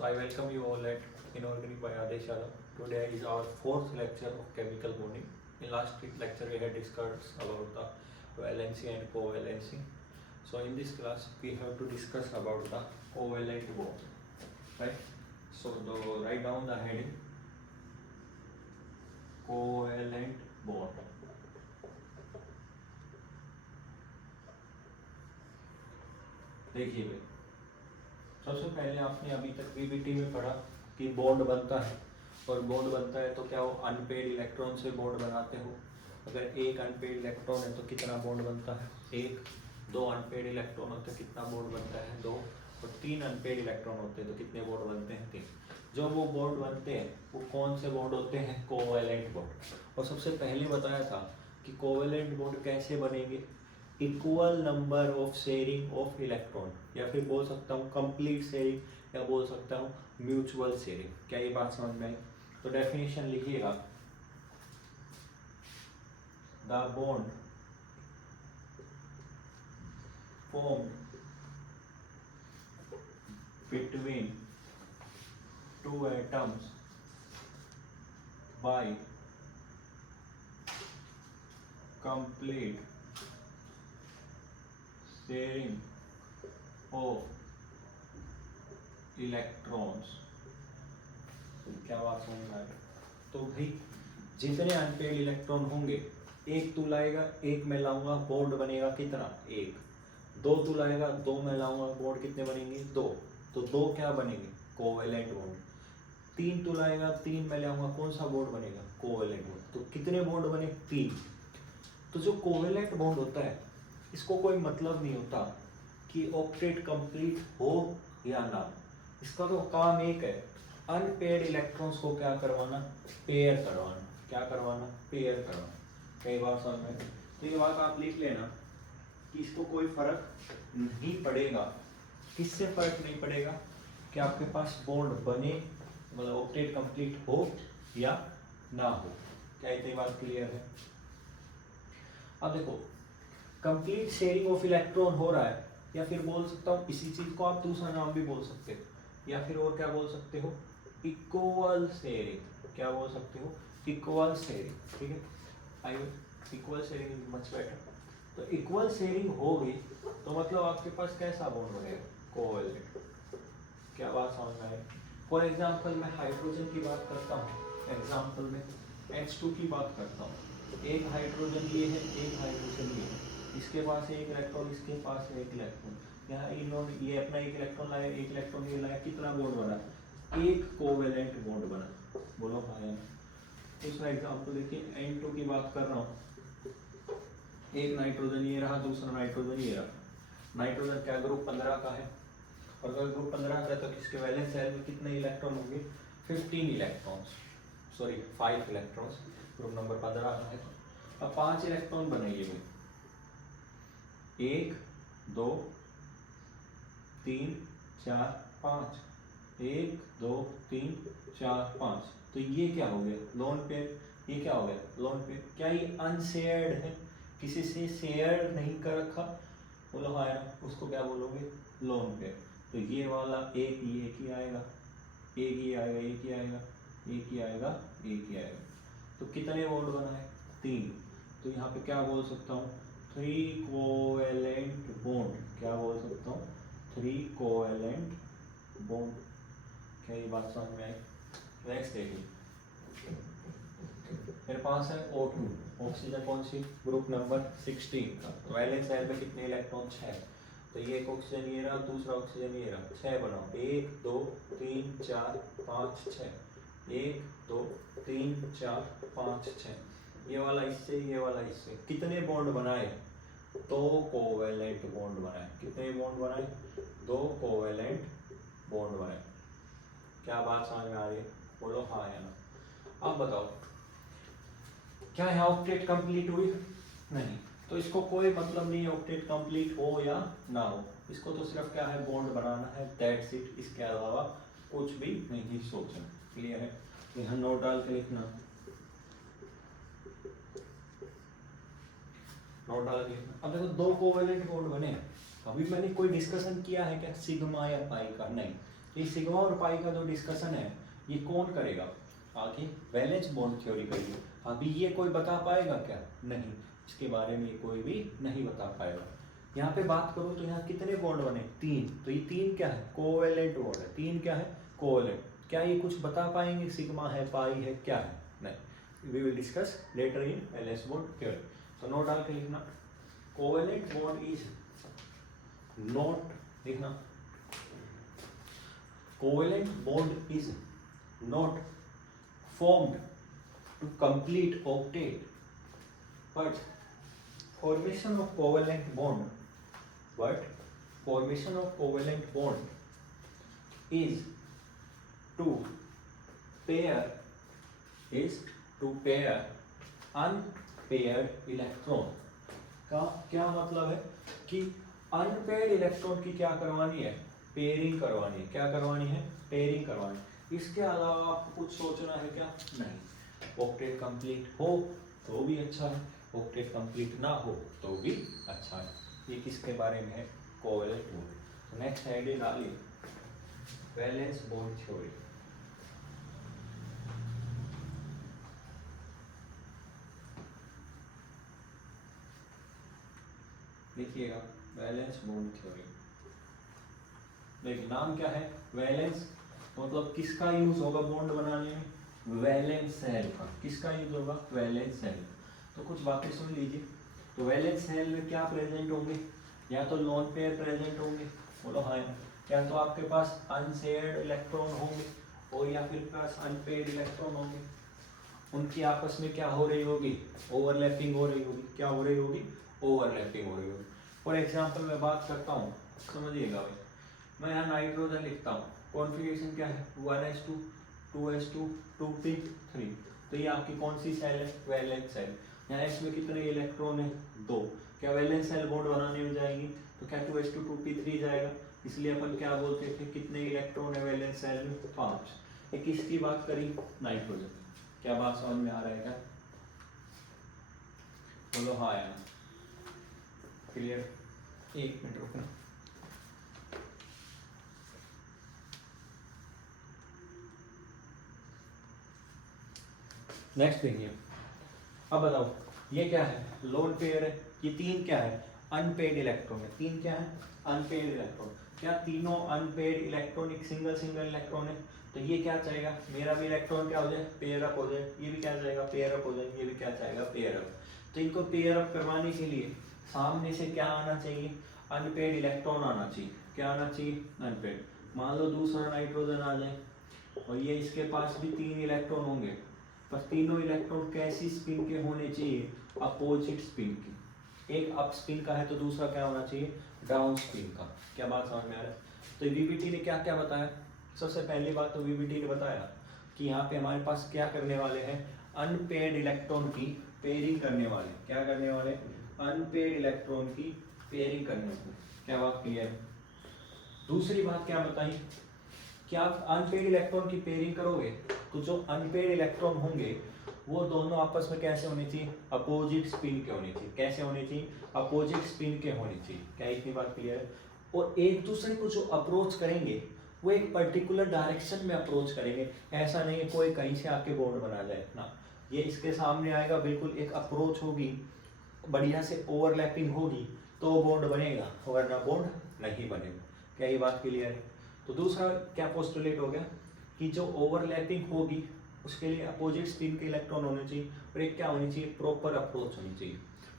So I welcome you all at Inorganic by Adesh Yadav. Today is our fourth lecture of chemical bonding. In last lecture we had discussed about the valency and covalency. So in this class we have to discuss about the covalent bond, right? So write down the heading covalent bond. देखिए भाई, सबसे पहले आपने अभी तक PPT में पढ़ा कि बॉन्ड बनता है, और बॉन्ड बनता है तो क्या वो अनपेड इलेक्ट्रॉन से बॉन्ड बनाते हो। अगर एक अनपेड इलेक्ट्रॉन है तो कितना बॉन्ड बनता है, एक। दो अनपेड इलेक्ट्रॉन होते हैं तो कितना बॉन्ड बनता है, दो। और तीन अनपेड इलेक्ट्रॉन होते हैं तो कितने बॉन्ड बनते हैं, तीन। जो वो बॉन्ड बनते हैं वो कौन से बॉन्ड होते हैं, कोवैलेंट बॉन्ड। और सबसे पहले बताया था कि कोवैलेंट बॉन्ड कैसे बनेंगे, equal number of sharing of electron, या फिर बोल सकता हूँ कंप्लीट शेयरिंग, या बोल सकता हूँ म्यूचुअल शेयरिंग। क्या ये बात समझ में आई? तो डेफिनेशन लिखिएगा, the bond formed between two atoms by complete sharing of electrons। क्या बात समझ में आएगा? तो भाई जितने अनपेड इलेक्ट्रॉन होंगे, एक तू लाएगा एक मैं लाऊंगा, बॉन्ड बनेगा कितना, एक। दो तू लाएगा दो मैं लाऊंगा, बॉन्ड कितने बनेंगे, दो। तो दो क्या बनेंगे, कोवैलेंट बॉन्ड। तीन तू लाएगा तीन मैं लाऊंगा, कौन सा बॉन्ड बनेगा, कोवैलेंट बॉन्ड। तो कितने बॉन्ड बने, तीन। तो जो कोवैलेंट बॉन्ड होता है इसको कोई मतलब नहीं होता कि ऑक्टेट कंप्लीट हो या ना। इसका तो काम एक है, अनपेयर्ड इलेक्ट्रॉन्स को क्या करवाना, पेयर करवाना। क्या करवाना, पेयर करवाना। कई बार समझ में। तो ये बात आप लिख लेना कि इसको कोई फर्क नहीं पड़ेगा। किससे फर्क नहीं पड़ेगा, कि आपके पास बॉन्ड बने, मतलब ऑक्टेट कंप्लीट हो या ना हो। क्या इतनी बात क्लियर है? अब देखो, कंप्लीट शेयरिंग ऑफ इलेक्ट्रॉन हो रहा है, या फिर बोल सकता हूँ इसी चीज को आप दूसरा नाम भी बोल सकते हो, या फिर और क्या बोल सकते हो, इक्वल शेयरिंग। क्या बोल सकते हो, इक्वल शेयरिंग। ठीक है, I equal sharing is much better. तो इक्वल शेयरिंग होगी तो मतलब आपके पास कैसा बॉन्ड बनेगा, कोवैलेंट। क्या बात समझ में आई? फॉर एग्जांपल मैं हाइड्रोजन की बात करता हूँ, एग्जांपल में H2 की बात करता हूँ। एक हाइड्रोजन ये है, एक हाइड्रोजन ये है, इसके पास एक इलेक्ट्रॉन, इसके पास एक इलेक्ट्रॉन। यहाँ इन्होंने ये अपना एक इलेक्ट्रॉन लाया, एक इलेक्ट्रॉन ये लाया, कितना बॉन्ड बना, एक कोवैलेंट बॉन्ड बना। बोलो हाँ या ना? दूसरा एग्जांपल देखिए, N2 की बात कर रहा हूँ। एक नाइट्रोजन ये रहा, दूसरा नाइट्रोजन ये रहा। नाइट्रोजन क्या ग्रुप 15 का है, और अगर ग्रुप 15 का है तो किसके वैलेंस शेल में कितने इलेक्ट्रॉन होंगे, 15 electrons, sorry 5 electrons. Group number 15 का है। अब 5 इलेक्ट्रॉन बनाइए, एक दो तीन चार पाँच, एक दो तीन चार पाँच। तो ये क्या हो गया, लोन पेयर। ये क्या हो गया, लोन पेयर। क्या ये अनशेयर्ड है, किसी से शेयर नहीं कर रखा, बोलो हाँ यार, उसको क्या बोलोगे, लोन पेयर। तो ये वाला एक ही आएगा, एक ही आएगा, एक ही आएगा, एक ही आएगा, एक ही आएगा। तो कितने बॉन्ड बनाए, तीन। तो यहाँ पे क्या बोल सकता हूँ, 3 कोवैलेंट बॉन्ड। क्या बोल सकता हूँ, 3 कोवैलेंट बॉन्ड। क्या ये बात समझ में आई? नेक्स्ट देखिए, मेरे पास है O2, ऑक्सीजन कौन सी, ग्रुप नंबर 16 का। वैलेंस शेल में कितने इलेक्ट्रॉन, 6। तो ये एक ऑक्सीजन ये रहा, दूसरा ऑक्सीजन ये रहा, 6 बनाओ। 1 2 3 4 5 6, 1 2 3 4 5 6। ये वाला इससे, ये वाला इससे। कितने बॉन्ड बनाए, 2 कोवैलेंट बॉन्ड बनाए। कितने बॉन्ड बनाए, 2 कोवैलेंट बॉन्ड बनाए। क्या बात समझ में आ रही है, बोलो हाँ या ना? अब बताओ, क्या यहाँ ऑक्टेट कंप्लीट हुई, नहीं। तो इसको कोई मतलब नहीं है ऑक्टेट कंप्लीट हो या ना हो, इसको तो सिर्फ क्या है, बॉन्ड बनाना है, दैट्स इट। इसके अलावा कुछ भी नहीं सोचना। क्लियर है? यहाँ नोट डाल के लिखना, नोट डाल के लिखना। अब देखो, 2 कोवैलेंट बॉन्ड बने। अभी मैंने कोई डिस्कशन किया है क्या सिग्मा या पाई का, नहीं। ये सिग्मा और पाई का जो डिस्कशन है ये कौन करेगा आगे, वैलेंस बॉन्ड थ्योरी करेगी। अभी ये कोई बता पाएगा क्या? नहीं, इसके बारे में कोई भी नहीं बता पाएगा। यहाँ पे बात करूँ तो यहाँ कितने बॉन्ड बने? 3। तो ये 3 क्या है? कोवेलेंट बॉन्ड है। 3 क्या है? कोवेलेंट। क्या ये कुछ बता पाएंगे सिग्मा है, पाई है, क्या है? नहीं। We will discuss later in valence bond theory. तो नोट डाल के लिखना, कोवेलेंट बॉन्ड इज नॉट, लिखना, covalent bond is not formed to complete octet, but formation of covalent bond is to pair unpaired electron। का क्या मतलब है कि अनपेयर्ड इलेक्ट्रॉन की क्या करवानी है? पेयरिंग करवानी है। क्या करवानी है? पेयरिंग करवानी। इसके अलावा आपको कुछ सोचना है क्या? नहीं। ऑक्टेट कंप्लीट हो तो भी अच्छा है, ऑक्टेट कंप्लीट ना हो तो भी अच्छा है। ये किसके बारे में है? Covalent bond. नेक्स्ट हेडिंग डालिए, वैलेंस बॉन्ड थ्योरी। देखिएगा, वैलेंस बॉन्ड थ्योरी। देखिए नाम क्या है? वैलेंस, मतलब किसका यूज होगा बॉन्ड बनाने में? वैलेंस सेल का। किसका यूज होगा? Valence shell. तो कुछ बातें सुन लीजिए। तो वैलेंस सेल में क्या प्रेजेंट होंगे? या तो लोन पेयर प्रेजेंट होंगे, बोलो हाँ, या तो आपके पास अनशेयर्ड इलेक्ट्रॉन होंगे और या फिर पास अनपेयर्ड इलेक्ट्रॉन होंगे। उनकी आपस में क्या हो रही होगी? ओवरलैपिंग हो रही होगी। क्या हो रही होगी? ओवरलैपिंग हो रही होगी। फॉर एग्जाम्पल मैं बात करता हूँ, समझिएगा भाई। मैं यहाँ नाइट्रोजन लिखता हूँ, कॉन्फ़िगरेशन क्या है? 1s2 2s2 2p3। तो ये आपकी कौन सी सेल है? Valence shell. यहाँ इसमें कितने इलेक्ट्रॉन है? 2। क्या वैलेंस सेल बॉन्ड बनाने में जाएगी तो क्या 2s2 2p3 जाएगा? इसलिए अपन क्या बोलते थे, कितने इलेक्ट्रॉन है वैलेंस सेल में? 5। ये किसकी बात करी? नाइट्रोजन। क्या बात समझ में आ रहा है क्या? बोलो हाँ या ना। क्लियर? 1 मिनट रुकना। नेक्स्ट देखिए, अब बताओ ये क्या है? लोन पेयर है। ये 3 क्या है? अनपेड इलेक्ट्रॉन है। 3 क्या है? Unpaired electron. क्या तीनों अनपेड इलेक्ट्रॉन एक सिंगल इलेक्ट्रॉन है? तो ये क्या चाहेगा? मेरा भी इलेक्ट्रॉन क्या हो जाए? पेयर अप हो जाए। ये भी क्या चाहेगा? पेयर अप हो जाए। ये भी क्या चाहेगा? Pair up. तो इनको पेयर अप करवाने के लिए सामने से क्या आना चाहिए? अनपेड इलेक्ट्रॉन आना चाहिए। क्या आना चाहिए? अनपेड। मान लो दूसरा नाइट्रोजन आ जाए और ये इसके पास भी 3 इलेक्ट्रॉन होंगे, बस तीनों इलेक्ट्रॉन कैसी स्पिन के होने चाहिए? अपोजिट स्पिन की। एक अप स्पिन का है तो दूसरा क्या होना चाहिए? डाउन स्पिन का। क्या बात समझ में आ रहा है? तो वीबीटी ने क्या क्या बताया? सबसे पहली बात तो वीबीटी ने बताया कि यहाँ पे हमारे पास क्या करने वाले हैं? अनपेयर्ड इलेक्ट्रॉन की पेयरिंग करने वाले। क्या करने वाले? अनपेयर्ड इलेक्ट्रॉन की पेयरिंग करने वाले। क्या बात क्लियर है? दूसरी बात क्या बताई कि आप अनपेयर्ड इलेक्ट्रॉन की पेयरिंग करोगे तो जो अनपेयर्ड इलेक्ट्रॉन होंगे वो दोनों आपस में कैसे होने चाहिए? अपोजिट स्पिन के होने चाहिए। कैसे होने चाहिए? अपोजिट स्पिन के होने चाहिए। क्या इतनी बात क्लियर है? और एक दूसरे को जो अप्रोच करेंगे वो एक पर्टिकुलर डायरेक्शन में अप्रोच करेंगे। ऐसा नहीं है कोई कहीं से आके बॉन्ड बना जाए ना, ये इसके सामने आएगा, बिल्कुल एक अप्रोच होगी, बढ़िया से ओवरलैपिंग होगी तो बॉन्ड बनेगा, वरना बॉन्ड नहीं बनेगा। क्या ये बात क्लियर है? तो दूसरा क्या पोस्टुलेट हो गया कि जो ओवरलैपिंग होगी उसके लिए अपोजिट स्पिन के इलेक्ट्रॉन होने चाहिए और एक क्या होनी चाहिए? प्रॉपर अप्रोच होनी चाहिए।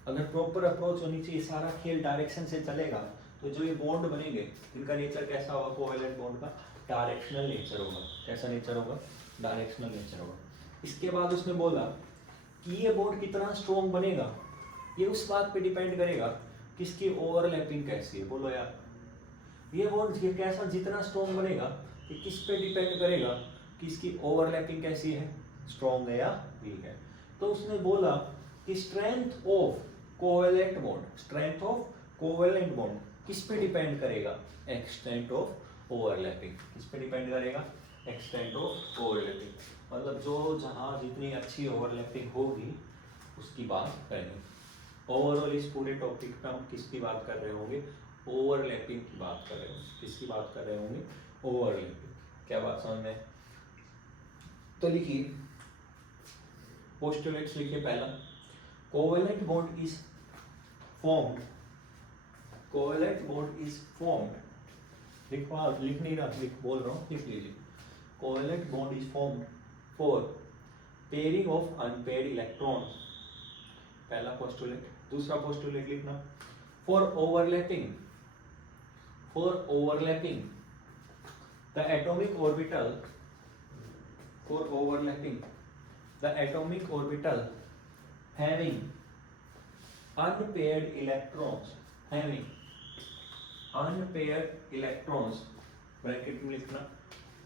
अगर प्रॉपर अप्रोच होनी चाहिए, सारा खेल डायरेक्शन से चलेगा, तो जो ये बॉन्ड बनेंगे इनका नेचर कैसा होगा? कोवेलेंट बॉन्ड का डायरेक्शनल नेचर होगा। कैसा नेचर होगा? डायरेक्शनल नेचर होगा। इसके बाद उसने बोला कि ये बॉन्ड कितना स्ट्रॉन्ग बनेगा ये उस बात पे डिपेंड करेगा किसकी ओवरलैपिंग कैसी है। बोलो यार, ये बॉन्ड ये कैसा जितना स्ट्रॉन्ग बनेगा ये किस पे डिपेंड करेगा कि इसकी ओवरलैपिंग कैसी है, स्ट्रॉन्ग है या वीक है। तो उसने बोला कि स्ट्रेंथ ऑफ कोवेलेंट बॉन्ड किस पे डिपेंड करेगा? Extent of overlapping. किस पे डिपेंड करेगा? Extent of overlapping. मतलब जो जहाँ जितनी अच्छी ओवरलैपिंग होगी उसकी बात करेंगे। ओवरऑल इस पूरे टॉपिक पे हम किसकी बात कर रहे होंगे? ओवरलैपिंग की बात कर रहे होंगे। किसकी बात कर रहे होंगे? ओवरलैपिंग। क्या बात समझ में? तो लिखिए पोस्टुलेट्स लिखिए। पहला, covalent bond is formed, covalent bond is formed, लिख नहीं रहा, बोल रहा हूँ, लिख लीजिए। Covalent bond is formed for pairing of unpaired electrons, पहला पोस्टुलेट। दूसरा पोस्टुलेट लिखना, for overlapping, for overlapping the atomic orbital, for overlapping the atomic orbital having unpaired electrons, having unpaired electrons, bracket में लिखना,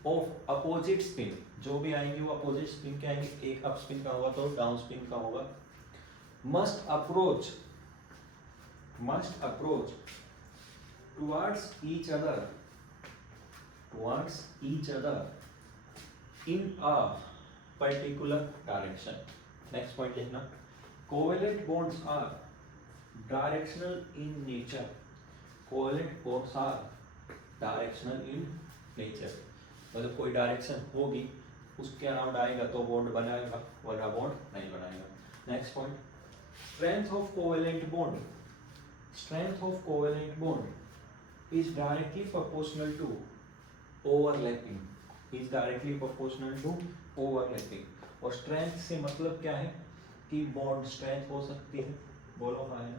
ऑफ अपोजिट स्पिन, जो भी आएंगे वो opposite spin के आएंगे, एक अप स्पिन का होगा तो डाउन स्पिन का होगा, must approach towards each other, towards each other in a particular direction. Next point लिखना, covalent bonds are directional in nature, covalent bonds are directional in nature, मतलब कोई डायरेक्शन होगी उसके अराउंड आएगा तो बॉन्ड बनाएगा वरना बॉन्ड नहीं बनाएगा। Next point, strength of covalent bond, strength of covalent bond is directly proportional to overlapping, is directly proportional to overlapping. और स्ट्रेंथ से मतलब क्या है कि बॉन्ड स्ट्रेंथ हो सकती है, बोलो हाँ है ना।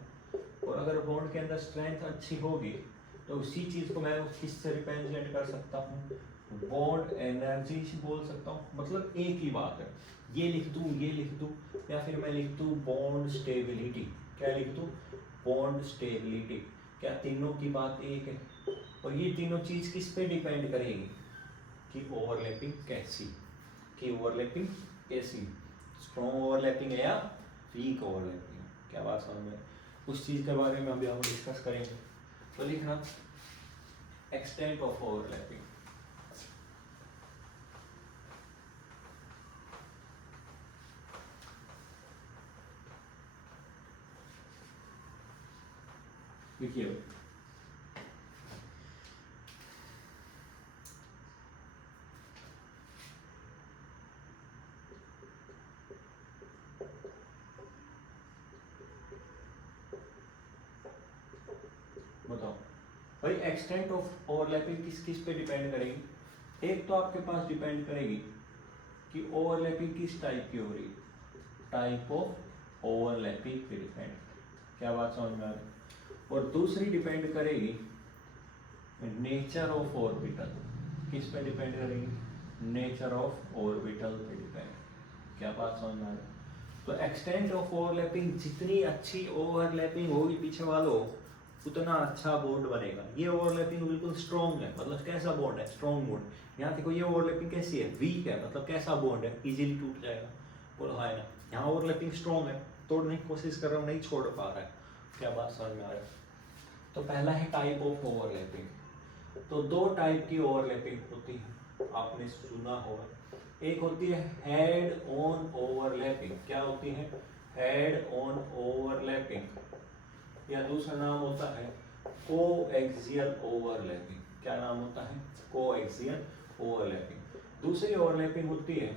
और अगर बॉन्ड के अंदर स्ट्रेंथ अच्छी होगी तो उसी चीज को मैं किससे रिप्रेजेंट कर सकता हूँ, बॉन्ड एनर्जी से बोल सकता हूँ। मतलब एक ही बात है, ये लिख दूँ, ये लिख दूँ, या फिर मैं लिख दूँ बॉन्ड स्टेबिलिटी, क्या लिख दूँ, बॉन्ड स्टेबिलिटी। क्या तीनों की बात एक है? और ये तीनों चीज किस पे डिपेंड करेगी कि ओवरलैपिंग कैसी, कि ओवरलैपिंग कैसी, स्ट्रॉन्ग ओवरलैपिंग है या वीक ओवरलैपिंग। क्या बात समझ में? उस चीज के बारे में अभी हम डिस्कस करेंगे। तो लिखना, एक्सटेंट ऑफ ओवरलैपिंग, लिखिए। बताओ भाई, एक्सटेंट ऑफ ओवरलैपिंग किस किस पे डिपेंड करेगी? एक तो आपके पास डिपेंड करेगी कि ओवरलैपिंग किस टाइप की हो रही, टाइप ऑफ ओवरलैपिंग पे डिपेंड। क्या बात समझ में आ रही? और दूसरी डिपेंड करेगी नेचर ऑफ ऑर्बिटल, किस पे डिपेंड करेगी, नेचर ऑफ ऑर्बिटल पे डिपेंड। क्या बात समझ में आ रही? तो एक्सटेंट ऑफ ओवरलैपिंग, जितनी अच्छी ओवरलैपिंग होगी पीछे वालों उतना अच्छा बॉन्ड बनेगा। ये ओवरलैपिंग बिल्कुल स्ट्रॉन्ग है, मतलब कैसा बॉन्ड है, स्ट्रॉन्ग बॉन्ड। यहाँ देखो ये ओवरलैपिंग कैसी है, वीक है, मतलब कैसा बॉन्ड है, इजीली टूट जाएगा, बोलो हाँ है ना। यहाँ ओवरलैपिंग स्ट्रॉन्ग है, तोड़ने की कोशिश कर रहा हूँ, नहीं छोड़ पा रहा है। क्या बात समझ में आ रहा है? तो पहला है टाइप ऑफ ओवरलैपिंग। तो दो टाइप की ओवरलैपिंग होती है, आपने सुना होगा। एक होती है हेड ऑन ओवरलैपिंग, क्या होती है, हेड ऑन ओवरलैपिंग, या दूसरा नाम होता है कोएक्सियल ओवरलैपिंग। क्या नाम होता है, कोएक्सियल ओवरलैपिंग। दूसरी ओवरलैपिंग होती है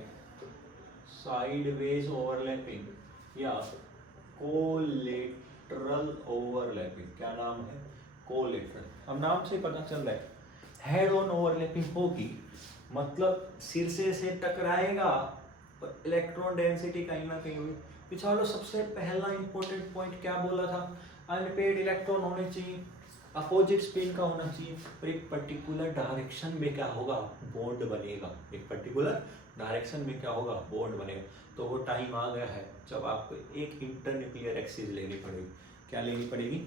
साइडवेज ओवरलैपिंग या कोलेटरल ओवरलैपिंग। क्या नाम है, कोलेटरल। अब नाम से पता चल रहा है हेड ऑन ओवरलैपिंग होगी, मतलब शीर्षे से टकराएगा और इलेक्ट्रॉन डेंसिटी कहीं ना कहीं होगी। पिछालो सबसे पहला इंपॉर्टेंट पॉइंट क्या बोला था, अनपेयर्ड इलेक्ट्रॉन होने चाहिए, अपोजिट स्पिन का होना चाहिए, और एक पर्टिकुलर डायरेक्शन में क्या होगा, बॉन्ड बनेगा। एक पर्टिकुलर डायरेक्शन में क्या होगा, बॉन्ड बनेगा। तो वो टाइम आ गया है जब आपको एक इंटरन्यूक्लियर एक्सिस लेनी पड़ेगी। क्या लेनी पड़ेगी,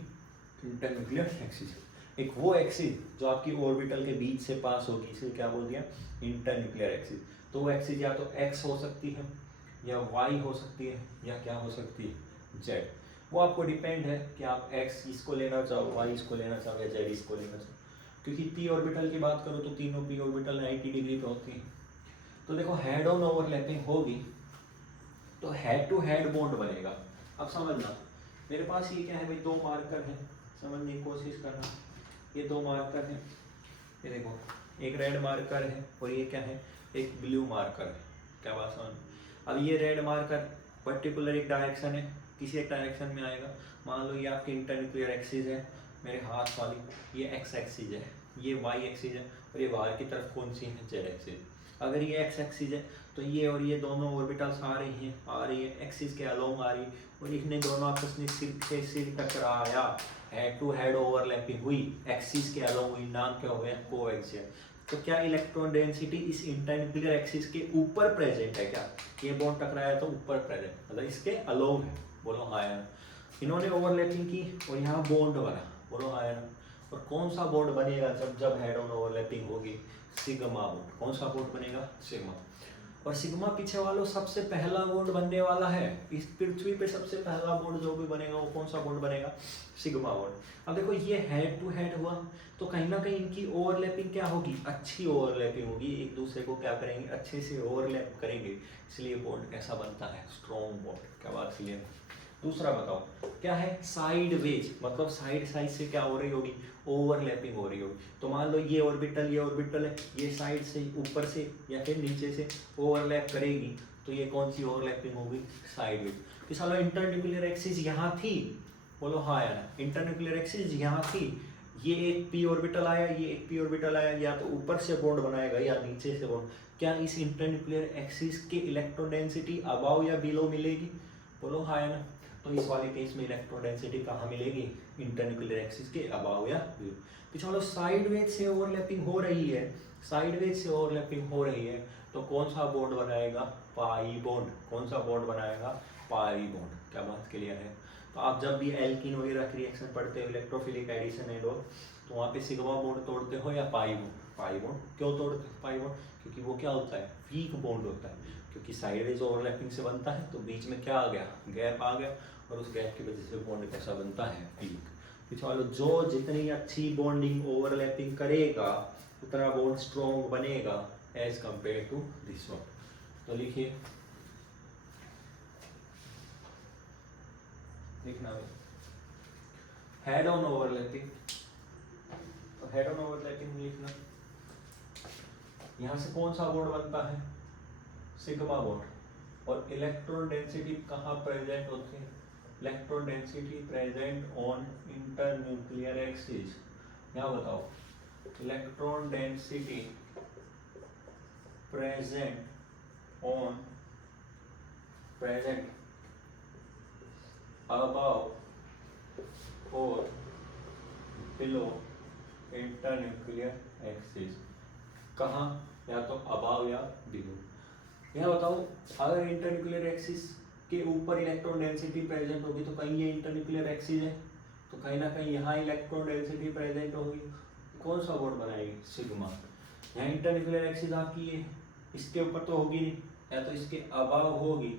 इंटरन्यूक्लियर एक्सिस। एक वो एक्सिस जो आपकी ऑर्बिटल के बीच से पास होगी, इसे क्या बोल दिया, इंटरन्यूक्लियर एक्सिस। तो वो एक्सिस या तो एक्स हो सकती है, या वाई हो सकती है, या क्या हो सकती है, जेड। वो आपको डिपेंड है कि आप एक्स इसको लेना चाहो, वाई इसको लेना चाहो, या जेड इसको लेना चाहो। क्योंकि पी ऑर्बिटल की बात करो तो तीनों पी ऑर्बिटल 90 डिग्री पे होती है। तो देखो हेड ऑन ओवरलैपिंग होगी तो हेड टू हेड बॉन्ड बनेगा। अब समझना, मेरे पास ये क्या है भाई, दो मार्कर है, समझने की कोशिश करना। ये दो मार्कर हैं, ये देखो एक रेड मार्कर है और ये क्या है, एक ब्लू मार्कर है। क्या बात समझ? अब ये रेड मार्कर पर्टिकुलर एक डायरेक्शन है, किसी एक डायरेक्शन में आएगा। मान लो ये आपकी इंटरन्यूक्लियर एक्सिस है, मेरे हाथ वाली ये एक्स एक्सिस है, ये वाई एक्सिस है, और ये बाहर की तरफ कौन सी है, जेड एक्सिस। अगर ये एक्स एक्सिस है तो ये और ये दोनों ऑर्बिटल्स आ रही है एक्सिस के अलोंग आ रही, और इन्हें दोनों आपस में सिर से सिर टकराया, हेड टू हेड ओवरलैपिंग हुई, एक्सिस के अलोंग हुई, नाम क्या हो गया, कोएक्सियल। तो क्या इलेक्ट्रॉन डेंसिटी इस इंटरन्यूक्लियर एक्सिस के ऊपर प्रेजेंट है? क्या ये बॉन्ड टकराया तो ऊपर प्रेजेंट, मतलब इसके अलोंग है? बोलो हाँ या ना। इन्होंने ओवरलैपिंग की और यहाँ बॉन्ड बना, बोलो हाँ या ना। और कौन सा बॉन्ड बनेगा जब हेड ऑन ओवरलैपिंग होगी? Sigma bond. कौन सा बॉन्ड बनेगा? सिग्मा। और सिग्मा पीछे वालों सबसे पहला बॉन्ड बनने वाला है इस पृथ्वी पे। सबसे पहला बॉन्ड जो भी बनेगा वो कौन सा बॉन्ड बनेगा? Sigma bond. अब देखो ये हेड टू हेड हुआ तो कहीं ना कहीं इनकी ओवरलैपिंग क्या होगी? अच्छी ओवरलैपिंग होगी, एक दूसरे को क्या करेंगे, अच्छे से ओवरलैप करेंगे, इसलिए बॉन्ड कैसा बनता है? Strong bond. क्या बात क्लियर? दूसरा बताओ क्या है? साइड वेज, मतलब साइड साइड से क्या हो रही होगी? ओवरलैपिंग हो रही होगी। तो मान लो ये ऑर्बिटल है, ये साइड से ऊपर से या फिर नीचे से ओवरलैप करेगी, तो ये कौन सी ओवरलैपिंग होगी? Sideways. तो चलो इंटरन्यूक्लियर एक्सिस यहाँ थी, बोलो हाँ या ना। इंटरन्यूक्लियर एक्सिस यहाँ थी, ये एक पी ऑर्बिटल आया, ये एक पी ऑर्बिटल आया, या तो ऊपर से बॉन्ड बनाएगा या नीचे से बॉन्ड। क्या इस इंटरन्यूक्लियर एक्सिस के इलेक्ट्रॉन डेंसिटी अबाव या बिलो मिलेगी? बोलो हाँ या ना। तो इस वाले केस में इलेक्ट्रॉन डेंसिटी कहाँ मिलेगी? इंटरन्यूक्लियर एक्सिस के अबाव या बिलो। तो चलो साइडवेज से ओवरलैपिंग हो रही है, साइडवेज से ओवरलैपिंग हो रही है, तो कौन सा बॉन्ड बनाएगा? Pi bond. कौन सा बॉन्ड बनाएगा? Pi bond. क्या बात क्लियर है? तो आप जब भी एल्कीन वगैरह की रिएक्शन पढ़ते हो, इलेक्ट्रोफिलिक एडिशन एंड ऑल, तो वहाँ पे सिग्मा बॉन्ड तोड़ते हो या पाई बॉन्ड? Pi bond. क्यों तोड़ते हो पाई बॉन्ड? क्योंकि वो क्या होता है? वीक बॉन्ड होता है, क्योंकि साइडवेज ओवरलैपिंग से बनता है तो बीच में क्या आ गया? गैप आ गया, और उस गैप की वजह से बॉन्ड कैसा बनता है? वीक। तो चलो जो जितनी अच्छी बॉन्डिंग ओवरलैपिंग करेगा उतना बॉन्ड स्ट्रॉन्ग बनेगा as compare to this one. तो लिखिए, लिखना भाई, हेड ऑन ओवरलैपिंग। तो हेड ऑन ओवरलैपिंग लिखना, यहां से कौन सा बॉन्ड बनता है? Sigma bond. और इलेक्ट्रॉन डेंसिटी कहाँ प्रेजेंट होती है? Electron density present on internuclear axis. यहाँ बताओ, electron density present on present above or below internuclear axis. कहाँ? या तो अबाव या बिलो। यह बताओ, अगर इंटरन्यूक्लियर एक्सिस के ऊपर इलेक्ट्रॉन डेंसिटी प्रेजेंट होगी तो कहीं ये इंटरन्यूक्लियर एक्सिस है, तो कहीं ना कहीं यहाँ इलेक्ट्रॉन डेंसिटी प्रेजेंट होगी, कौन सा बॉन्ड बनाएगी? सिग्मा। यहाँ इंटरन्यूक्लियर एक्सिस आपकी ये, इसके ऊपर तो होगी नहीं, या तो इसके अबाव होगी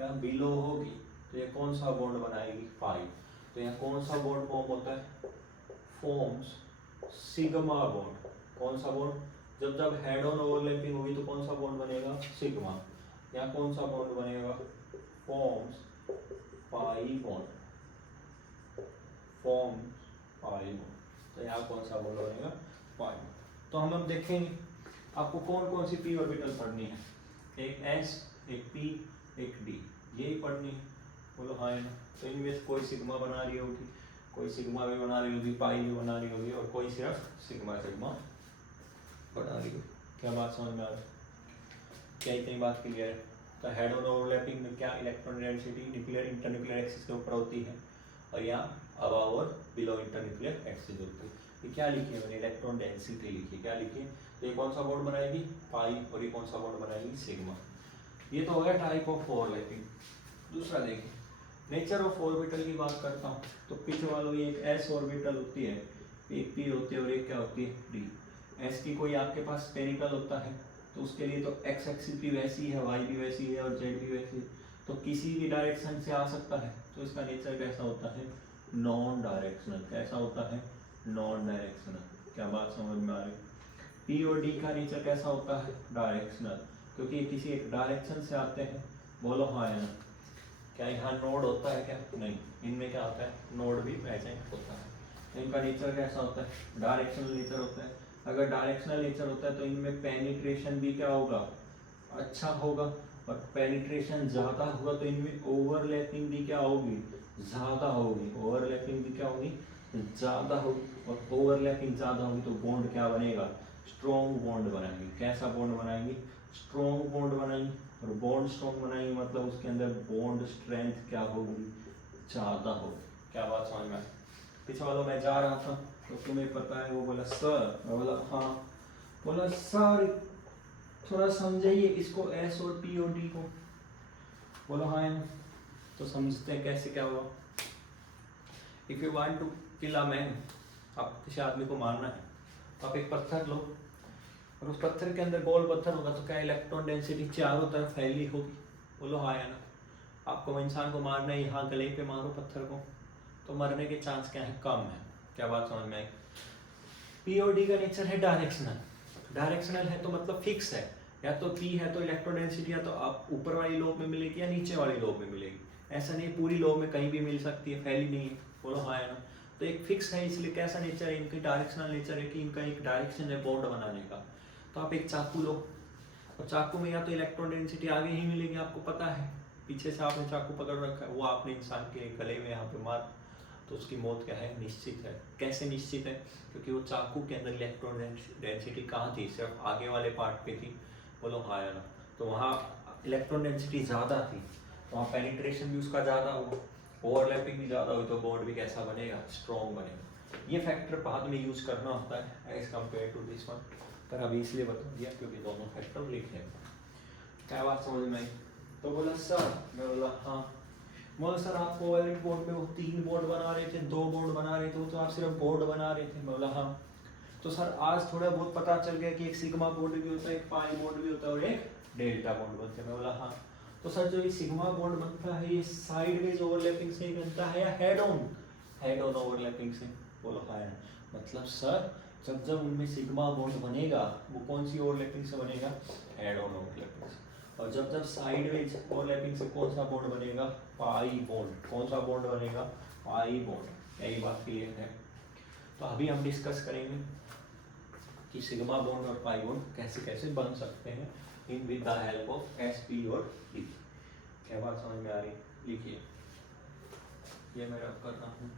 या बिलो होगी, तो ये कौन सा बॉन्ड बनाएगी? पाई। तो यहाँ कौन सा बॉन्ड फॉर्म होता है? Forms sigma bond. कौन सा बॉन्ड? जब हेड ऑन ओवरलैपिंग होगी तो कौन सा बॉन्ड बनेगा? सिग्मा। यहाँ कौन सा बॉन्ड बनेगा? Forms pi bond. Forms pi bond. तो यहाँ कौन सा बॉन्ड बनेगा? पाई। तो हम देखेंगे आपको कौन कौन सी पी ऑर्बिटल पढ़नी है। एक एस, एक पी, एक डी, यही पढ़नी है। बोलो हाँ है ना। तो इनमें से कोई सिग्मा बना रही होगी, कोई सिग्मा भी बना रही होगी, पाई भी बना रही होगी, और कोई सिर्फ सिग्मा सिग्मा बना रही होगी। क्या बात समझ में आ रही? क्या इतनी बात क्लियर है? तो हेड ऑन ओवरलैपिंग में क्या electron density nuclear internuclear axis के ऊपर होती है, और यहाँ अबाव और बिलो इंटरन्यूक्लियर एक्सिस होती है। ये क्या लिखिए मैंने? इलेक्ट्रॉन डेंसिटी लिखी। क्या लिखिए? तो ये कौन सा बॉन्ड बनाएगी? पाई। और ये कौन सा बॉन्ड बनाएगी? सिग्मा। ये तो हो गया टाइप ऑफ ओवरलैपिंग। दूसरा देखिए, नेचर ऑफ ऑर्बिटल की बात करता हूँ, तो पीछे वालों ये एक एस ऑर्बिटल होती है, एक पी होती है और एक क्या होती है? डी। एस की कोई आपके पास स्फेरिकल होता है तो उसके लिए तो एक्स एक्सिस भी वैसी है, वाई भी वैसी है, और जेड भी वैसी है, तो किसी भी डायरेक्शन से आ सकता है। तो इसका नेचर कैसा होता है? Non directional. कैसा होता है? Non directional. क्या बात समझ में आ रही? पी और डी का नेचर कैसा होता है? डायरेक्शनल, क्योंकि ये किसी एक डायरेक्शन से आते हैं। बोलो हाँ या ना। क्या यहाँ नोड होता है? क्या नहीं, इनमें क्या होता है? नोड भी प्रेजेंट होता है। इनका नेचर कैसा होता है? डायरेक्शनल नेचर होता है। अगर डायरेक्शनल नेचर होता है तो इनमें पेनिट्रेशन भी क्या होगा, अच्छा होगा, और पेनिट्रेशन ज़्यादा होगा तो इनमें ओवरलैपिंग भी क्या होगी, ज़्यादा होगी, ओवरलैपिंग भी क्या होगी, ज़्यादा होगी, और ओवरलैपिंग ज़्यादा होगी तो बॉन्ड क्या बनेगा, स्ट्रॉन्ग बॉन्ड बनाएंगे। कैसा बॉन्ड बनाएंगे, स्ट्रॉन्ग बॉन्ड बनाएंगे, और बॉन्ड स्ट्रॉन्ग बनाएंगे मतलब उसके अंदर बॉन्ड स्ट्रेंथ क्या होगी, ज़्यादा होगी। क्या बात समझ में आई? पीछे वालों मैं जा रहा था तो तुम्हें पता है, वो बोला सर, मैं बोला हाँ, बोला सर थोड़ा समझाइए इसको, एस और पी और डी को। बोलो हाँ है ना, तो समझते हैं कैसे क्या हुआ। If you want to kill a man, आप किसी आदमी को मारना है तो आप एक पत्थर लो, और उस पत्थर के अंदर गोल पत्थर होगा तो क्या इलेक्ट्रॉन डेंसिटी चारों तरफ फैली होगी। बोलो हाँ है ना। आपको इंसान को मारना है, यहाँ गले पे मारो पत्थर को तो मरने के चांस क्या है, कम है। क्या बात समझ में आई? पी और डी का नेचर है डायरेक्शनल। डायरेक्शनल है तो मतलब फिक्स है, या तो पी है तो इलेक्ट्रॉन डेंसिटी या तो आप ऊपर वाली लोब में मिलेगी या नीचे वाली लोब में मिलेगी। ऐसा नहीं पूरी लोब में कहीं भी मिल सकती है, फैली नहीं है। बोलो हाँ है ना। तो एक फिक्स है, इसलिए कैसा नेचर है इनकी, डायरेक्शनल नेचर है कि इनका एक डायरेक्शन है बॉन्ड बनाने का। तो आप एक चाकू लो, और चाकू में या तो इलेक्ट्रॉन डेंसिटी आगे ही मिलेगी, आपको पता है, पीछे से आपने चाकू पकड़ रखा है, वो आपने इंसान के गले में यहाँ पे मार तो उसकी मौत क्या है, निश्चित है। कैसे निश्चित है? क्योंकि वो चाकू के अंदर इलेक्ट्रॉन डेंसिटी कहाँ थी, सिर्फ आगे वाले पार्ट पे थी। बोलो हाँ या ना। तो वहाँ इलेक्ट्रॉन डेंसिटी ज़्यादा थी, वहाँ पेनिट्रेशन भी उसका ज़्यादा हुआ, ओवरलैपिंग भी ज़्यादा हुई, तो बॉन्ड भी कैसा बनेगा, स्ट्रॉन्ग बनेगा। ये फैक्टर बाद में यूज़ करना होता है as compare to this one, पर अभी इसलिए बता दिया क्योंकि दोनों फैक्टर लिखे हैं। क्या बात समझ में आई? तो बोला सर, मैं बोला हाँ। बोला सर आप कोवेलेंट बॉन्ड में वो 3 बॉन्ड बना रहे थे, 2 बॉन्ड बना रहे थे, तो आप सिर्फ बॉन्ड बना रहे थे। मैं बोला हाँ। तो सर आज थोड़ा बहुत पता चल गया कि एक सिग्मा बॉन्ड भी होता है, एक पाई बॉन्ड भी होता है, और एक डेल्टा बॉन्ड बनता है। मैं बोला हाँ। तो सर जो ये सिग्मा बॉन्ड बनता है ये साइडवेज ओवरलैपिंग से ही बनता है या हेड ऑन ओवरलैपिंग से? बोलो हाँ। मतलब सर जब उनमें सिग्मा बॉन्ड बनेगा वो कौन सी ओवरलैपिंग से बनेगा, हेड ऑन ओवरलैपिंग से। और जब साइडवेज ओवरलैपिंग से कौन सा बॉन्ड बनेगा, पाई बॉन्ड। कौन सा बॉन्ड बनेगा, पाई बॉन्ड। यही बात क्लियर है। तो अभी हम डिस्कस करेंगे कि सिग्मा बॉन्ड और पाई बॉन्ड कैसे कैसे बन सकते हैं in with the help of S P और पी। क्या बात समझ में आ रही? लिखिए, ये मैं रब कर रहा हूँ।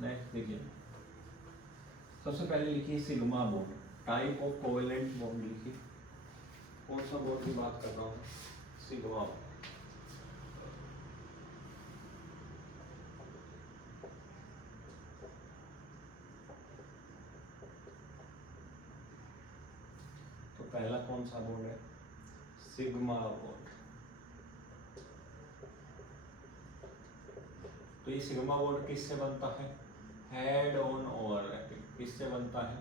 नेक्स्ट देखिए, सबसे पहले लिखिए sigma bond, type of covalent bond लिखिए। कौन सा बॉन्ड की बात कर रहा हूँ, सिग्मा। तो पहला कौन सा बॉन्ड है, सिग्मा बॉन्ड। तो ये सिग्मा बॉन्ड किससे बनता है, हेड ऑन ओवरलैपिंग। किससे बनता है,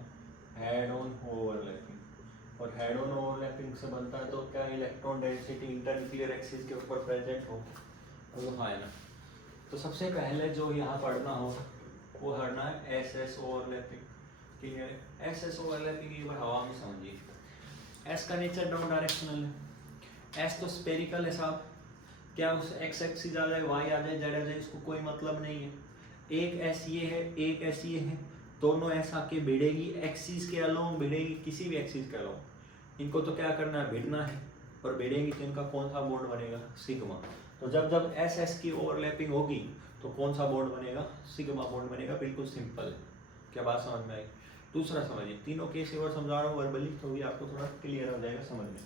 हेड ऑन ओवरलैपिंग। और हेड ऑन ओवरलैपिंग से बनता है तो क्या इलेक्ट्रॉन डेंसिटी इंटरन्यूक्लियर एक्सिस के ऊपर प्रेजेंट हो, तो हाँ है ना। तो सबसे पहले जो यहाँ पढ़ना हो वो पढ़ना है एस एस ओवरलैपिंग। ठीक है, एस एस ओवरलैपिंग एक बार हवा में समझिए। एस का नेचर नॉन डायरेक्शनल है, एस तो स्पेरिकल है साहब, क्या उस एक्स एक्सिस आ जाए, वाई आ जाए, जेड आ जाए, इसको कोई मतलब नहीं है। एक एस ये है, एक एस ये है, दोनों एस आके भिड़ेगी, एक्सिस के अलोंग भिड़ेगी, किसी भी एक्सिस के अलोंग। इनको तो क्या करना है, भिड़ना है, और भिड़ेगी तो इनका कौन सा बॉन्ड बनेगा, सिग्मा। तो जब एस एस की ओवरलैपिंग होगी तो कौन सा बॉन्ड बनेगा, सिग्मा बॉन्ड बनेगा। बिल्कुल सिंपल है। क्या बात समझ में आई? दूसरा समझिए, तीनों केस एक बार समझा रहा हूँ वर्बली, तो भी आपको थोड़ा क्लियर हो जाएगा समझ में।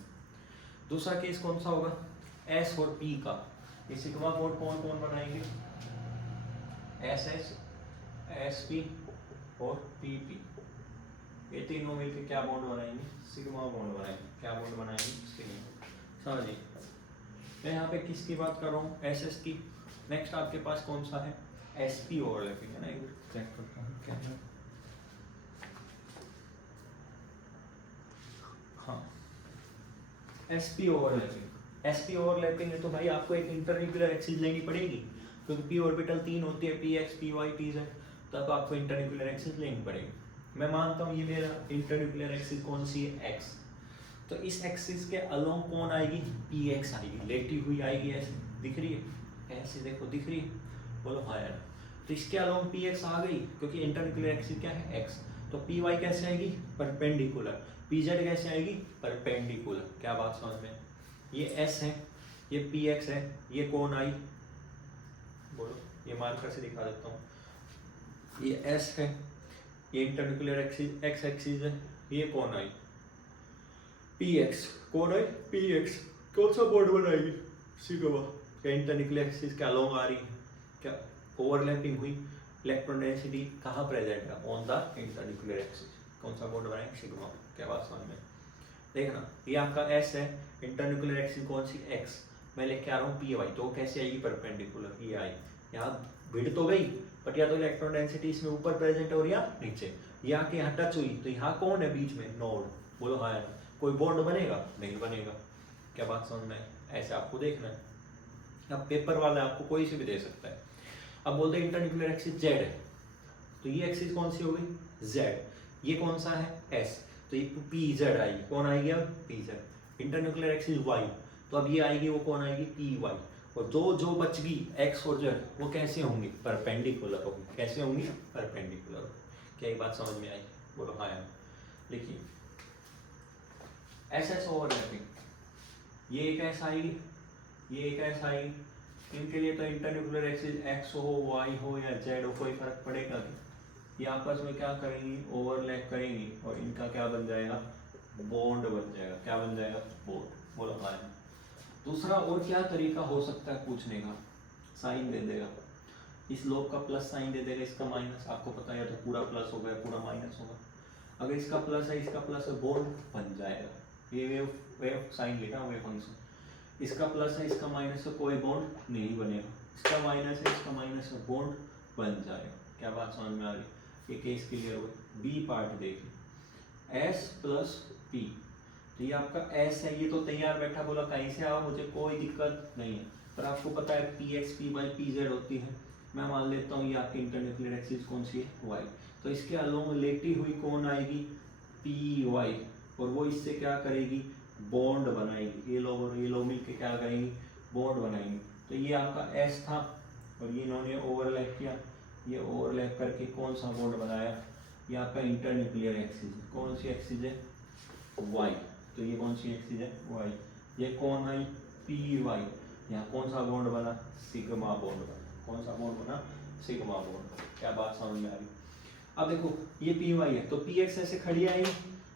दूसरा केस कौन सा होगा, एस और पी का। ये सिग्मा बॉन्ड कौन कौन बनाएंगे, एस एस, एस पी और पी पी। ये तीनों मिलकर क्या बॉन्ड बनाएंगे, सिग्मा बॉन्ड बनाएंगे। क्या बॉन्ड बनाएंगे, सिग्मा। समझिए, मैं यहाँ पे किसकी बात कर रहा हूँ, एस एस की। नेक्स्ट आपके पास कौन सा है, एस पी ओवरलैपिंग है ना। एक चेक करता हूँ क्या है, हाँ S P overlapping. S P overlapping है तो भाई आपको एक इंटरन्यूक्लियर एक्सिस लेनी पड़ेगी, क्योंकि पी ऑर्बिटल 3 होती है, P X, P Y, P Z, तब आपको इंटरन्यूक्लियर एक्सिस लेनी पड़ेगी। मैं मानता हूँ ये मेरा इंटरन्यूक्लियर एक्सिस कौन सी है, एक्स। तो इस एक्सिस के अलोंग कौन आएगी, पी एक्स आएगी, लेटी हुई आएगी ऐसे। दिख रही है, ऐसे देखो दिख रही है, बोलो हाँ यार। तो इसके अलावा पी एक्स आ गई क्योंकि इंटरन्यूक्लियर एक्सिस क्या है एक्स, तो पी वाई कैसे आएगी परपेंडिकुलर, पी जेड कैसे आएगी परपेंडिकुलर। क्या बात समझ में, ये एस है, ये पी एक्स है, ये कौन आई, बोलो ये मार्कर से दिखा देता हूँ, ये एस है, ये इंटरन्यूक्लियर एक्सिस एक्स एक्सिस है, ये कौन आई पी एक्स, कौन आई पी एक्स, कौन सा बॉन्ड बनाएगी सिग्मा, क्या इंटरन्यूक्लियर एक्सिस के अलोंग आ रही है, क्या ओवरलैपिंग हुई, इलेक्ट्रॉन डेंसिटी कहाँ प्रेजेंट है ऑन द इंटरन्यूक्लियर एक्सिस, कौन सा बॉन्ड बनाएंगे सिग्मा। क्या बात समझ में, देखना ये आपका एस है, इंटरन्यूक्लियर एक्सिस कौन सी एक्स, मैं लेके आ रहा हूँ पी वाई, तो कैसे आएगी परपेंडिकुलर, ये आई, यहाँ भिड़ तो गई बट या तो इलेक्ट्रॉन डेंसिटी इसमें ऊपर प्रेजेंट है और या नीचे, यहाँ के यहाँ टच हुई, तो यहाँ कौन है बीच में नोड, बोलो हाँ यार, कोई बॉन्ड बनेगा नहीं बनेगा। क्या बात समझ में, ऐसे आपको देखना है, अब पेपर वाला आपको कोई से भी दे सकता है। अब बोलते हैं इंटरन्यूक्लियर एक्सिस जेड है, तो ये एक्सिस कौन सी हो गई जेड, ये कौन सा है एस, तो ये पी जेड आएगी, कौन आएगी अब P Z. Internuclear axis Y, तो अब ये आएगी वो कौन आएगी पी वाई, और जो बच गई एक्स और जेड वो कैसे होंगी परपेंडिकुलर होंगी, कैसे होंगी परपेंडिकुलर। क्या ये बात समझ में आई, बोलो हाँ यार। देखिए एस एस ओवरलैपिंग, ये एक ऐसा आएगी, ये एक ऐसा आएगी, इनके लिए तो इंटरन्यूक्लियर एक्सिस एक्स हो वाई हो या जेड हो कोई फर्क पड़ेगा नहीं, ये आपस में क्या करेंगी ओवरलैप करेंगी और इनका क्या बन जाएगा बॉन्ड बन जाएगा। क्या बन जाएगा बॉन्ड, बोलो हाँ। दूसरा और क्या तरीका हो सकता है पूछने का, साइन दे देगा, इस लोग का प्लस साइन दे देगा, इसका माइनस, आपको पता है तो पूरा प्लस होगा या पूरा माइनस होगा, अगर इसका प्लस है इसका प्लस है बॉन्ड बन जाएगा, ये वेव साइन लिखा वेव फंक्शन, इसका प्लस है इसका माइनस है कोई बॉन्ड नहीं बनेगा, इसका माइनस है इसका माइनस है बॉन्ड बन जाएगा। क्या बात समझ में आ रही, ये केस क्लियर हो। बी पार्ट देखिए एस प्लस पी, तो ये आपका एस है, ये तो तैयार बैठा बोला कहीं से आओ मुझे कोई दिक्कत नहीं है, पर आपको पता है P X P Y P Z होती है, मैं मान लेता हूँ ये आपकी इंटरन्यूक्लियर एक्सिस कौन सी है वाई, तो इसके अलोंग लेटी हुई कौन आएगी पी वाई, और वो इससे क्या करेगी बॉन्ड बनाएगी, ये लोग मिल के क्या करेंगी बॉन्ड बनाएंगे। तो ये आपका एस था और ये इन्होंने ओवरलैप किया, ये ओवरलैप करके कौन सा बॉन्ड बनाया, ये आपका इंटरन्यूक्लियर एक्सिस, कौन सी एक्सिस है वाई, तो ये कौन सी एक्सिस है वाई, ये कौन आई पी वाई, यहाँ कौन सा बॉन्ड बना सिग्मा बॉन्ड बना, कौन सा बॉन्ड बना सिग्मा बॉन्ड। क्या बात समझ में आ रही। अब देखो ये पी वाई है तो पी एक्स ऐसे खड़ी आएगी,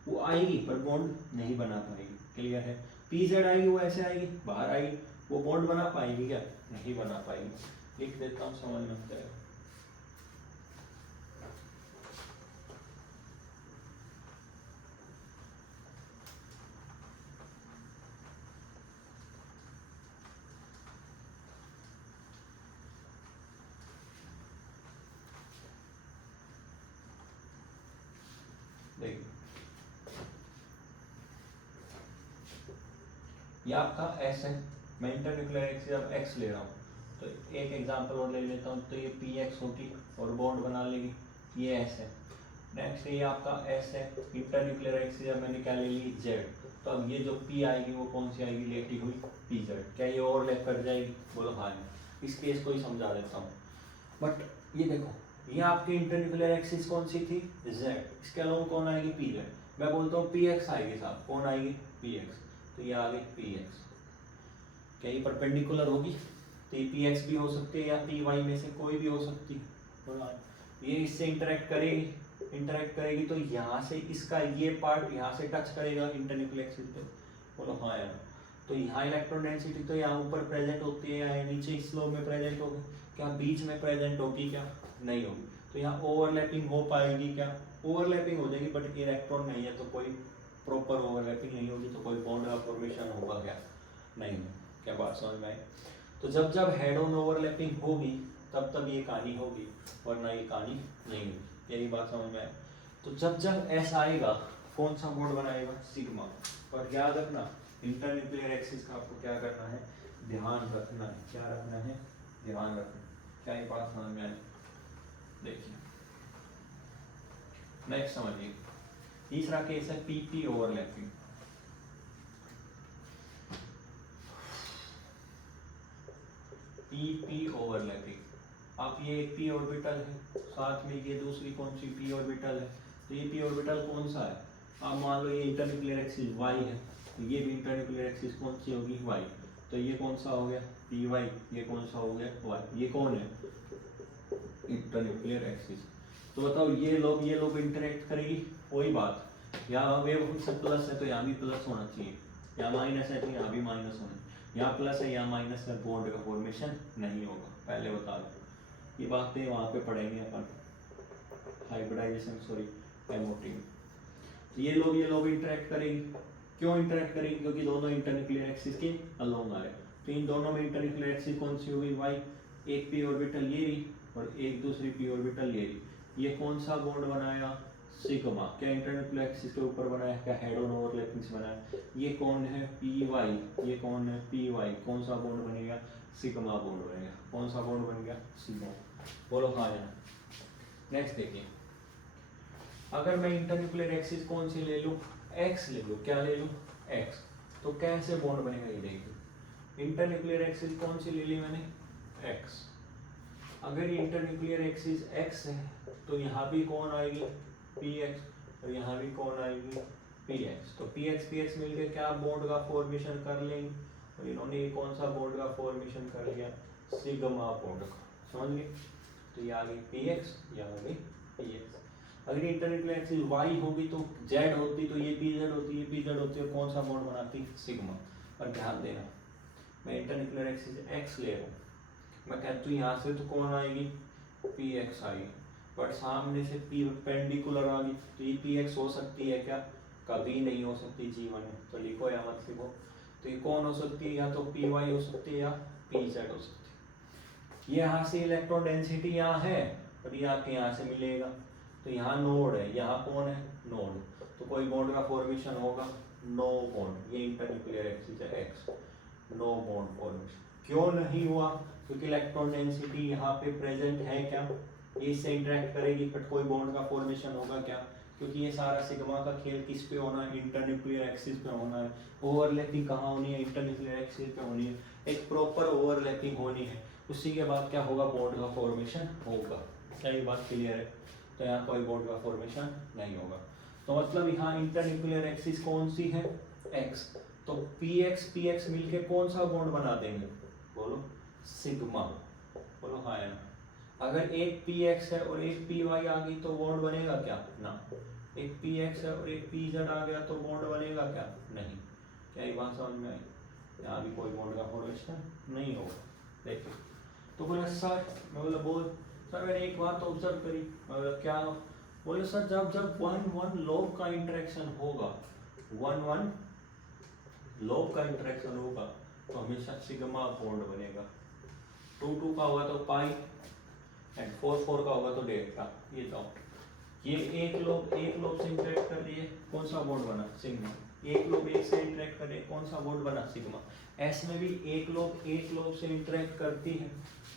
वो आएगी पर बॉन्ड नहीं बना पाएगी, क्लियर है। पी जेड आएगी वो ऐसे आएगी बाहर आएगी, वो बॉन्ड बना पाएगी क्या नहीं बना पाएगी। लिख देता हूँ समझ में आता है। ये आपका एस है, मैं इंटरन्यूक्लियर एक्सिस अब एक्स ले रहा हूँ, तो एक एग्जांपल और ले लेता हूँ, तो ये पी एक्स होगी और बॉन्ड बना लेगी, ये एस है। नेक्स्ट ये आपका एस है, इंटरन्यूक्लियर एक्सिस अब मैंने क्या ले ली जेड, तो अब ये जो पी आएगी वो कौन सी आएगी लेटी हुई पी जेड, क्या ये ओवरलैप कर जाएगी बोलो हाँ। इस केस को ही समझा देता हूँ, बट ये देखो ये आपकी इंटरन्यूक्लियर एक्सिस कौन सी थी जेड, इसके अलावा कौन आएगी पी जेड, मैं बोलता हूँ पी एक्स आएगी साहब, कौन आएगी पी एक्स, तो ये आ गई पी एक्स, क्या ये परपेंडिकुलर होगी, तो ये पी एक्स भी हो सकती है या पी वाई में से कोई भी हो सकती है, ये इससे इंटरेक्ट करेगी तो यहाँ से इसका ये पार्ट यहाँ से टच करेगा इंटरन्यूक्लियर एक्सिस पे, बोलो हाँ यार। तो यहाँ इलेक्ट्रॉन डेंसिटी तो यहाँ ऊपर प्रेजेंट होती है या नीचे इस स्लोप में प्रेजेंट होगी, क्या बीच में प्रेजेंट होगी क्या नहीं होगी, तो यहाँ ओवरलैपिंग हो पाएगी क्या ओवरलैपिंग हो जाएगी, बट इलेक्ट्रॉन नहीं है तो कोई प्रॉपर ओवरलैपिंग नहीं होगी, तो कोई बॉन्ड का फॉर्मेशन होगा क्या नहीं। क्या बात समझ में आई। तो जब जब हेड ऑन ओवरलैपिंग होगी तब तब ये कहानी होगी, वरना ये कहानी नहीं होगी, यही बात समझ में आए। तो जब जब एस आएगा कौन सा बॉन्ड बनाएगा सिग्मा, और याद रखना इंटरन्यूक्लियर एक्सिस का आपको क्या करना है ध्यान रखना है, क्या रखना है ध्यान रखना। क्या ये बात समझ में आई। देखिए नेक्स्ट समझिए, तीसरा केस है PP overlapping. P P overlapping. अब ये एक पी ऑर्बिटल है, साथ में ये दूसरी कौन सी पी ऑर्बिटल है, तो ये पी ऑर्बिटल कौन सा है, अब मान लो ये इंटरन्यूक्लियर एक्सिस वाई है, तो ये भी इंटरन्यूक्लियर एक्सिस कौन सी होगी, वाई। तो ये कौन सा हो गया, पी वाई, ये कौन सा हो गया, वाई। ये कौन है, इंटरन्यूक्लियर एक्सिस। तो बताओ ये लोग इंटरेक्ट करेगी, वही बात, यहाँ वेव फंक्शन प्लस है तो यहाँ भी प्लस होना चाहिए, यहाँ माइनस है तो यहाँ भी माइनस होना, यहाँ प्लस है यहाँ माइनस है, बॉन्ड का फॉर्मेशन नहीं होगा, पहले बता दो। ये बातें वहाँ पे पढ़ेंगे अपन हाइब्रिडाइजेशन, सॉरी एमओटी में। तो ये लोग इंटरेक्ट करेंगे, क्यों इंटरेक्ट करेंगे, क्योंकि दोनों इंटरन्यूक्लियर एक्सिस के अलोंग आ रहे हैं। तो इन दोनों में इंटरन्यूक्लियर एक्सिस कौन सी होगी, वाई, एक पी ऑर्बिटल ये रही और एक दूसरी पी ऑर्बिटल ये रही। ये कौन सा बॉन्ड बनाया, सिग्मा, क्या इंटरन्यूक्लियर एक्सिस के ऊपर बनाया, क्या हेड ऑन ओवरलैपिंग से बनाया। ये कौन है, पी वाई, ये कौन है, पी वाई, कौन सा बॉन्ड बनेगा, सिग्मा बॉन्ड बनेगा। कौन सा बॉन्ड बन गया, सिग्मा। बोलो हाँ या। नेक्स्ट देखिए, अगर मैं इंटरन्यूक्लियर एक्सिस कौन सी ले लूँ, एक्स ले लूँ, क्या ले लूँ, एक्स, तो कैसे बॉन्ड बनेगा ये देखिए। इंटरन्यूक्लियर एक्सिस कौन सी ले ली मैंने, एक्स। अगर ये इंटरन्यूक्लियर एक्सिस एक्स है तो यहाँ भी कौन आएगी, पी एक्स, और यहाँ भी कौन आएगी, पी एक्स। तो पी एक्स मिलकर क्या बॉन्ड का फॉर्मेशन कर लेंगे, और इन्होंने ये कौन सा बॉन्ड का फॉर्मेशन कर लिया, सिग्मा बॉन्ड का, समझ गए। तो ये आ गई पी एक्स, ये आ गई पी एक्स। अगर इंटरन्यूक्लियर एक्सिस वाई होगी तो जेड होती, तो ये पी जेड होती, ये पी जेड होती, और कौन सा बॉन्ड बनाती, सिग्मा। और ध्यान देना, मैं इंटरन्यूक्लियर एक्सिस एक्स ले रहा हूँ, मैं कहता हूँ यहाँ से तो कौन आएगी, पी एक्स आएगी, बट सामने से पी पेंडिकुलर आ गई, तो ये पी एक्स हो सकती है क्या, कभी नहीं हो सकती जीवन में। तो लिखो या मत लिखो, तो ये कौन हो सकती है, या तो पी वाई हो सकती है या पी जेड हो सकती है। ये यहाँ से इलेक्ट्रॉन डेंसिटी यहाँ है और ये आपके यहाँ से मिलेगा, तो यहाँ नोड है, यहाँ कौन है, नोड, तो कोई बॉन्ड का फॉर्मेशन होगा, नो बॉन्ड। ये इंटरन्यूक्लियर एक्सिस है एक्स, नो बॉन्ड फॉर्मेशन। क्यों नहीं हुआ, क्योंकि इलेक्ट्रॉन डेंसिटी यहाँ पे प्रेजेंट है क्या, ये इससे इंटरेक्ट करेगी, बट कोई बॉन्ड का फॉर्मेशन होगा क्या, क्योंकि ये सारा सिग्मा का खेल किस पे होना है, इंटरन्यूक्लियर एक्सिस पे होना है। ओवरलैपिंग कहाँ होनी है, इंटरन्यूक्लियर एक्सिस पे होनी है, एक प्रॉपर ओवरलैपिंग होनी है, उसी के बाद क्या होगा, बॉन्ड का फॉर्मेशन होगा। क्या ये बात क्लियर है, तो यहाँ कोई बॉन्ड का फॉर्मेशन नहीं होगा। तो मतलब यहाँ इंटरन्यूक्लियर एक्सिस कौन सी है, एक्स, तो पी एक्स मिलके कौन सा बॉन्ड बना देंगे, बोलो सिग्मा। बोलो हाँ या ना। अगर एक पी एक्स है और एक पी वाई आ गई तो बॉन्ड बनेगा क्या, ना। एक पी एक्स है और एक पी जेड आ गया तो बॉन्ड बनेगा क्या, नहीं। क्या ये बात समझ में आई, यहाँ भी कोई बॉन्ड का फॉर्मेशन नहीं होगा। देखिए, तो बोले सर, मैं बोला बोल सर, मैंने एक बात ऑब्जर्व करी। मैं बोला क्या, बोले सर जब जब वन वन लोब का इंटरेक्शन होगा, वन वन लोब का इंटरेक्शन होगा तो हमेशा सिग्मा बॉन्ड बनेगा। 2 का होगा तो पाई, एंड 4 का होगा तो डेल्टा। ये तो ये एक लोब से इंटरेक्ट कर रही है, कौन सा बॉन्ड बना, सिग्मा। एक लोब एक से इंटरेक्ट कर रही है, कौन सा बॉन्ड बना, सिग्मा। एस में भी एक लोब से इंटरेक्ट करती है,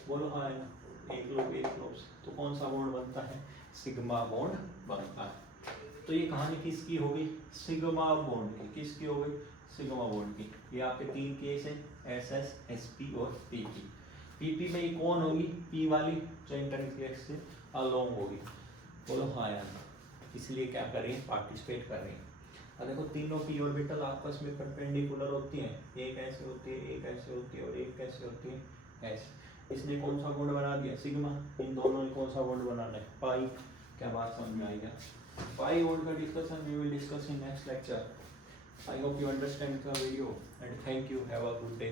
बोलो हाँ है ना, एक लोब से, तो कौन सा बॉन्ड बनता है, सिग्मा बॉन्ड बनता है। तो ये कहानी किसकी होगी, सिग्मा बॉन्ड की। किसकी हो गई, सिग्मा बॉन्ड की। ये आपके 3 केस है, एस एस, एस पी और पी पी। पी पी में ये कौन होगी, पी वाली, जो इंटरन्यूक्लियर से अलोंग होगी। बोलो हाँ यार, इसलिए क्या कर रही है, पार्टिसिपेट कर रही है। अब देखो तीनों पी ऑर्बिटल आपस में परपेंडिकुलर होती हैं, एक ऐसे होती है, एक ऐसे होती है और एक कैसे होती है, ऐसे। इसने कौन सा बॉन्ड बना दिया, सिग्मा। इन दोनों ने कौन सा बॉन्ड बनाना है, पाई। क्या बात समझ में आई क्या, पाई बॉन्ड का discussion we will discuss in next lecture. I hope you understand the video and thank you. Have a good day.